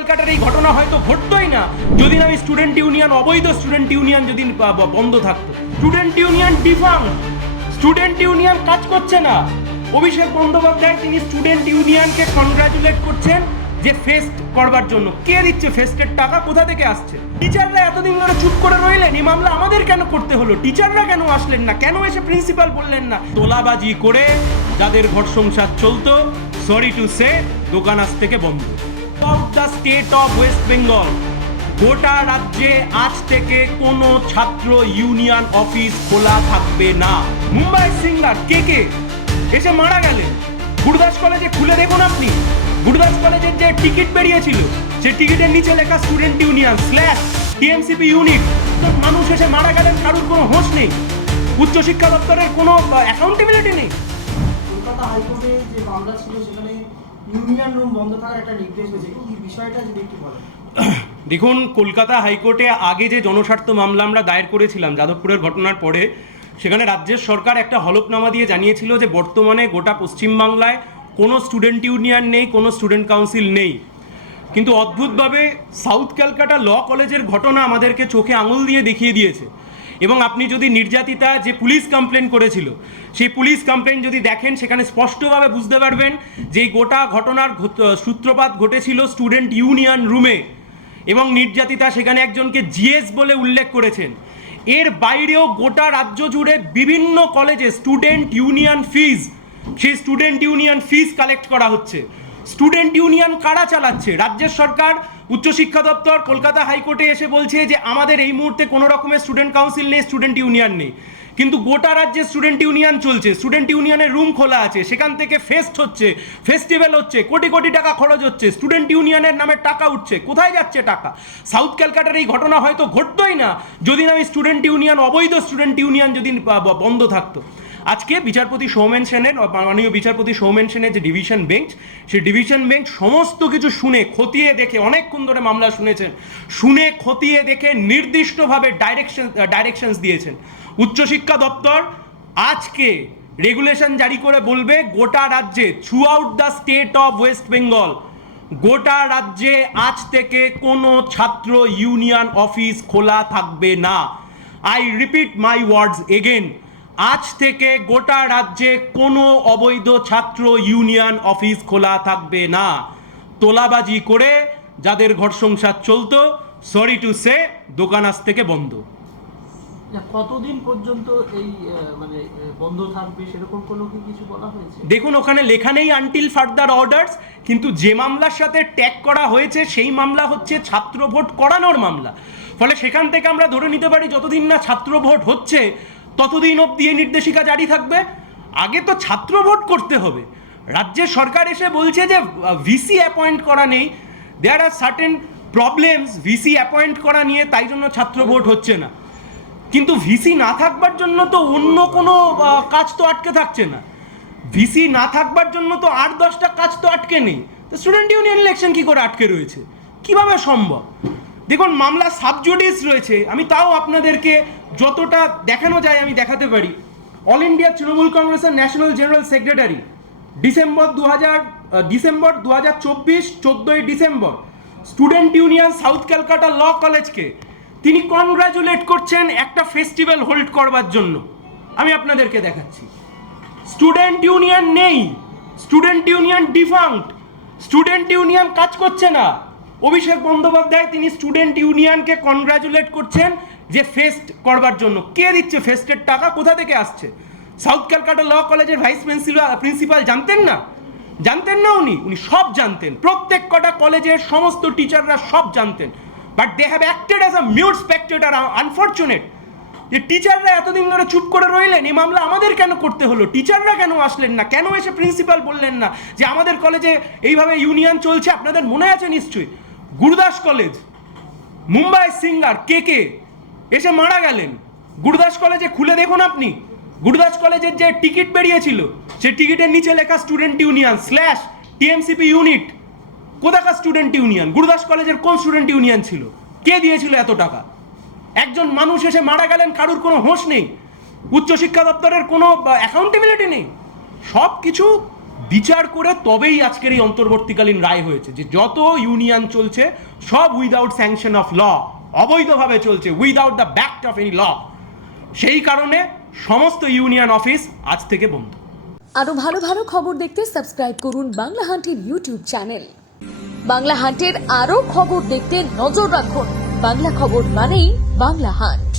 ক্যালকাটার এই ঘটনা হয়তো ঘটতোই না যদি না স্টুডেন্ট ইউনিয়ন, অবৈধ স্টুডেন্ট ইউনিয়ন যদি বন্ধ থাকতো। স্টুডেন্ট ইউনিয়ন ডিফাঙ্ক, স্টুডেন্ট ইউনিয়ন কাজ করছে না। অভিষেক বন্দ্যোপাধ্যায় তিনি স্টুডেন্ট ইউনিয়নকে কনগ্রাচুলেট করছেন যে ফেস্ট করবার জন্য। কে দিচ্ছে ফেস্টের টাকা, কোথা থেকে আসছে? টিচাররা এতদিন ধরে চুপ করে রইলেন, এই মামলা আমাদের কেন করতে হলো? টিচাররা কেন আসলেন না? কেন এসে প্রিন্সিপাল বললেন না? তোলাবাজি করে যাদের ঘর সংসার চলতো, সরি টু সে, দোকান আজ থেকে বন্ধ। The state of West Bengal, গোটা রাজ্যে আজ থেকে কোনো ছাত্র ইউনিয়ন অফিস খোলা থাকবে না। মুম্বাই সিঙ্গার কে এসে মারা গেলেন, গুরুদাস কলেজে খুলে দেখুন আপনি। গুরুদাস কলেজের যে টিকিট বেরিয়েছিল, সেই টিকিটের নিচে লেখা স্টুডেন্ট ইউনিয়ন /TMCP ইউনিট। মানুষ এসে মারা গেলেন, কারোর কোনো হোশ নেই। উচ্চশিক্ষা দপ্তরের কোনো অ্যাকাউন্টেবিলিটি নেই। কলকাতা হাইকোর্টে যে মামলা ছিল সেখানে ইউনিয়ন রুম বন্ধ থাকার একটা নির্দেশ হয়েছে, এই বিষয়টা যদি একটু বলেন। দেখুন, কলকাতা হাইকোর্টে আগে যে জনস্বার্থ মামলা আমরা দায়ের করেছিলাম যাদবপুরের ঘটনার পরে, সেখানে রাজ্যের সরকার একটা হলফনামা দিয়ে জানিয়েছিল যে বর্তমানে গোটা পশ্চিমবাংলায় কোনো স্টুডেন্ট ইউনিয়ন নেই, কোনো স্টুডেন্ট কাউন্সিল নেই। কিন্তু অদ্ভুতভাবে সাউথ ক্যালকাটা ল কলেজের ঘটনা আমাদেরকে চোখে আঙুল দিয়ে দেখিয়ে দিয়েছে। এবং আপনি যদি নির্যাতিতা যে পুলিশ কমপ্লেন করেছিল, সেই পুলিশ কমপ্লেন যদি দেখেন, সেখানে স্পষ্টভাবে বুঝতে পারবেন যে এই গোটা ঘটনার সূত্রপাত ঘটেছিল স্টুডেন্ট ইউনিয়ন রুমে, এবং নির্যাতিতা সেখানে একজনকে জিএস বলে উল্লেখ করেছেন। এর বাইরেও গোটা রাজ্য জুড়ে বিভিন্ন কলেজে স্টুডেন্ট ইউনিয়ন ফিজ, সেই স্টুডেন্ট ইউনিয়ন ফিজ কালেক্ট করা হচ্ছে। স্টুডেন্ট ইউনিয়ন কারা চালাচ্ছে? রাজ্যের সরকার, উচ্চশিক্ষা দপ্তর কলকাতা হাইকোর্টে এসে বলছে যে আমাদের এই মুহূর্তে কোনো রকমের স্টুডেন্ট কাউন্সিল নেই, স্টুডেন্ট ইউনিয়ন নেই। কিন্তু গোটা রাজ্যে স্টুডেন্ট ইউনিয়ন চলছে, স্টুডেন্ট ইউনিয়নের রুম খোলা আছে, সেখান থেকে ফেস্ট হচ্ছে, ফেস্টিভ্যাল হচ্ছে, কোটি কোটি টাকা খরচ হচ্ছে, স্টুডেন্ট ইউনিয়নের নামে টাকা উঠছে। কোথায় যাচ্ছে টাকা? সাউথ ক্যালকাটার এই ঘটনা হয়তো ঘটতোই না যদি না স্টুডেন্ট ইউনিয়ন, অবৈধ স্টুডেন্ট ইউনিয়ন যদি বন্ধ থাকতো। আজকে বিচারপতি সৌমেন সেনের, মাননীয় বিচারপতি সৌমেন সেনের যে ডিভিশন বেঞ্চ, সেই ডিভিশন বেঞ্চ সমস্ত কিছু শুনে খতিয়ে দেখে, অনেকক্ষণ ধরে মামলা শুনেছেন, শুনে খতিয়ে দেখে নির্দিষ্টভাবে ডাইরেকশনস দিয়েছেন। উচ্চশিক্ষা দপ্তর আজকে রেগুলেশন জারি করে বলবে গোটা রাজ্যে, through out the state of West Bengal, গোটা রাজ্যে আজ থেকে কোনো ছাত্র ইউনিয়ন অফিস খোলা থাকবে না। I repeat my words again, আজ থেকে গোটা রাজ্যে কোনো অবৈধ ছাত্র ইউনিয়ন অফিস খোলা থাকবে না। তোলাবাজি করে যাদের ঘর সংসার চলতো, সরি টু সে, দোকান আজ থেকে বন্ধ। কতদিন পর্যন্ত এই বন্ধ থাকবে সেরকম কোনো কি কিছু বলা হয়েছে? দেখুন, ওখানে লেখা নেই আনটিল ফার্দার অর্ডার্স, কিন্তু যে মামলার সাথে ট্যাগ করা হয়েছে সেই মামলা হচ্ছে ছাত্র ভোট করানোর মামলা। ফলে সেখান থেকে আমরা ধরে নিতে পারি যতদিন না ছাত্র ভোট হচ্ছে ততদিন অবধি এই নির্দেশিকা জারি থাকবে। আগে তো ছাত্র ভোট করতে হবে। রাজ্যের সরকার এসে বলছে যে ভিসি অ্যাপয়েন্ট করা নেই, there are certain problems VC appoint করা নিয়ে, তাই জন্য ছাত্র ভোট হচ্ছে না। কিন্তু ভিসি না থাকবার জন্য তো অন্য কোনো কাজ তো আটকে থাকছে না। ভিসি না থাকবার জন্য তো 8-10টা কাজ তো আটকে নেই। তো স্টুডেন্ট ইউনিয়ন ইলেকশন কি করে আটকে রয়েছে? কিভাবে সম্ভব? দেখুন, মামলা সাবজুডিস রয়েছে। আমি তাও আপনাদেরকে যতটা দেখানো যায় আমি দেখাতে পারি। অল ইন্ডিয়া তৃণমূল কংগ্রেসের ন্যাশনাল জেনারেল সেক্রেটারি ডিসেম্বর 2024, 14ই December, student union south Calcutta law কলেজকে তিনি কনগ্রাচুলেট করছেন একটা ফেস্টিভ্যাল হোল্ড করবার জন্য। আমি আপনাদেরকে দেখাচ্ছি। স্টুডেন্ট ইউনিয়ন নেই, স্টুডেন্ট ইউনিয়ন ডিফাঙ্কড, স্টুডেন্ট ইউনিয়ন কাজ করছে না। অভিষেক বন্দ্যোপাধ্যায় তিনি স্টুডেন্ট ইউনিয়নকে কনগ্রাচুলেট করছেন যে ফেস্ট করবার জন্য। কে দিচ্ছে ফেস্টের টাকা, কোথা থেকে আসছে? সাউথ ক্যালকাটা ল কলেজের ভাইস প্রিন্সিপাল জানতেন না? জানতেন না উনি সব জানতেন। প্রত্যেক কটা কলেজের সমস্ত টিচাররা সব জানতেন। But they have acted as a mute spectator. Unfortunate যে টিচাররা এতদিন ধরে চুপ করে রইলেন, এই মামলা আমাদের কেন করতে হলো? টিচাররা কেন আসলেন না? কেন এসে প্রিন্সিপাল বললেন না যে আমাদের কলেজে এইভাবে ইউনিয়ন চলছে? আপনাদের মনে আছে নিশ্চয়ই, গুরুদাস কলেজ, মুম্বাই সিঙ্গার কে এসে মারা গেলেন। গুরুদাস কলেজে খুলে দেখুন আপনি। গুরুদাস কলেজের যে টিকিট বেরিয়েছিল, সেই টিকিটের নিচে লেখা স্টুডেন্ট ইউনিয়ন /TMCP ইউনিট। কোথাকার স্টুডেন্ট ইউনিয়ন? গুরুদাস কলেজের কোন স্টুডেন্ট ইউনিয়ন ছিল? কে দিয়েছিল এত টাকা? একজন মানুষ এসে মারা গেলেন, কারুর কোনো হোশ নেই। উচ্চশিক্ষা দপ্তরের কোনো অ্যাকাউন্টেবিলিটি নেই। সব কিছু বিচার করে তবেই আজকের এই অন্তর্বর্তীকালীন রায় হয়েছে যে যত ইউনিয়ন চলছে সব উইদাউট স্যাংশন অফ ল, অবৈধভাবে চলছে, without the backed of any law. সেই কারণে সমস্ত ইউনিয়ন অফিস আজ থেকে বন্ধ। আরো ভালো ভালো খবর দেখতে সাবস্ক্রাইব করুন বাংলা হান্টের ইউটিউব চ্যানেল। বাংলা হান্টের আরো খবর দেখতে নজর রাখুন। বাংলা খবর মানেই বাংলা হান্ট।